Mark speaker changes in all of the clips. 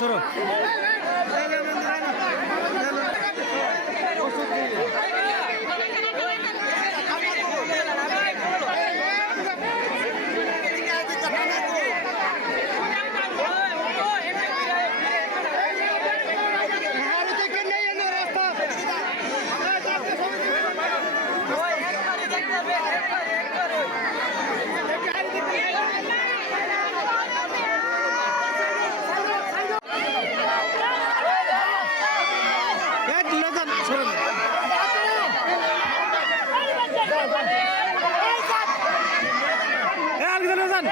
Speaker 1: সরো এ আলগি জানো জান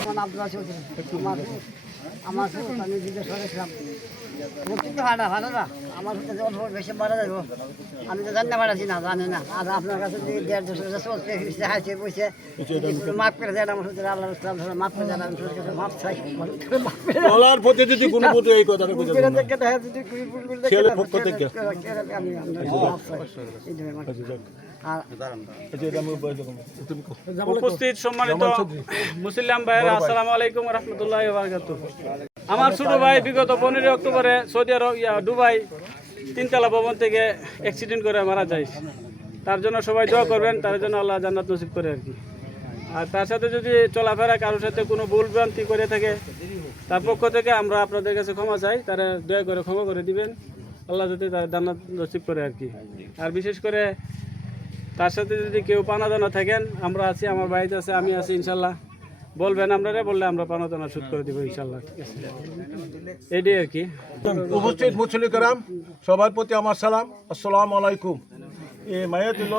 Speaker 2: আমার আব্দুল্লাহ চৌধুরী আমার সাথে আমি বিদেশ করেছিলাম মুক্তি ভাড়া ভালো না? আমার সাথে অল্প বেশি ভাড়া যাব আমি তো জানতে পারছি না জানি না। আর আপনার কাছে যদি দেড় দুশো টাকা চলছে ফিরছে হাসে বসে মাফ করে দেন আমার সাথে আল্লাহ ইসলাম ধরে মাফ করে দেন আমি তোর কাছে মাফ চাই। মাফ করে দেন।
Speaker 3: বলার পথে যদি কোনো পথে এই কথাটা বুঝে
Speaker 2: করে দেখে দেখা যদি কুড়ি কুড়ি করে দেখে
Speaker 3: ছেলের পক্ষ থেকে।
Speaker 2: ছেলে- ছেলে- আমি মাফ চাই। এই ধরে মাফ। আর
Speaker 3: আচ্ছা তুমি কও।
Speaker 1: উপস্থিত সম্মানিত মুসলিম ভাইয়ের আসসালামু আলাইকুম রহমতুল্লাহ বারকাত আমার ছোট ভাই বিগত পনেরোই অক্টোবরে সৌদি আরব, ইয়া, দুবাই তিনতলা ভবন থেকে অ্যাক্সিডেন্ট করে মারা যায়। তার জন্য সবাই দোয়া করবেন, তার জন্য আল্লাহ জান্নাত নসিব করে আর কি। আর তার সাথে যদি চলাফেরা কারোর সাথে কোনো ভুল ভ্রান্তি করে থাকে, তার পক্ষ থেকে আমরা আপনাদের কাছে ক্ষমা চাই, তারা দয়া করে ক্ষমা করে দিবেন। আল্লাহ যাতে তার জান্নাত নসিব করে আর কি। আর বিশেষ করে তার সাথে যদি কেউ পানা পানাদানা থাকেন, আমরা আছি, আমার বাড়িতে আছে, আমি আছি, ইনশাল্লাহ। বলবেন আপনারা বললে আমরা পানাদানা শুট করে দিব ইনশাল্লাহ ঠিক আছে? এটাই আর কি।
Speaker 3: উপস্থিত মুসলি কারাম সবার প্রতি আমার সালাম। আসসালামু আলাইকুম। এ মায়ের দিল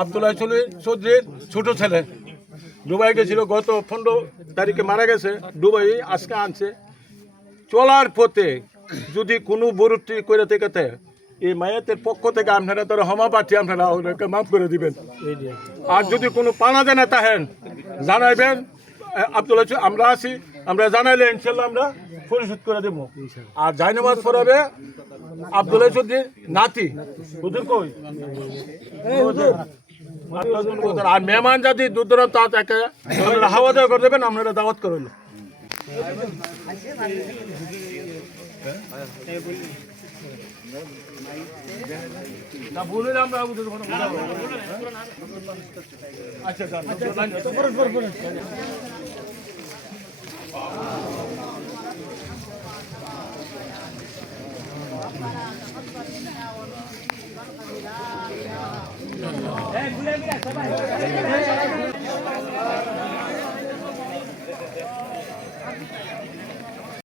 Speaker 3: আবদুল্লাহ চলি চৌধুরীর ছোট ছেলে। দুবাই গেছিল গত পনেরো তারিখে মারা গেছে। দুবাই আজকে আনছে। চলার পথে যদি কোনো বরুত্রি করে থেকে এই মায়ের পক্ষ থেকে আপনারা তারা ক্ষমা পাঠি আপনারা ওদেরকে মাফ করে দিবেন।
Speaker 1: আর
Speaker 3: আর যদি কোনো পানা জানা তাহেন জানাইবেন। আব্দুল্লাহ আমরা আছি, আমরা জানাইলে ইনশাল্লাহ আমরা পরিশোধ করে দেবো। আর জাইনামাজ পড়াবে আব্দুল্লাহ চৌধুরীর নাতি। হুজুর কই? আর মেহমান যদি দূর দূরান্ত হাওয়া দাওয়া করে দেবেন, আপনারা দাওয়াত না। আচ্ছা Amen.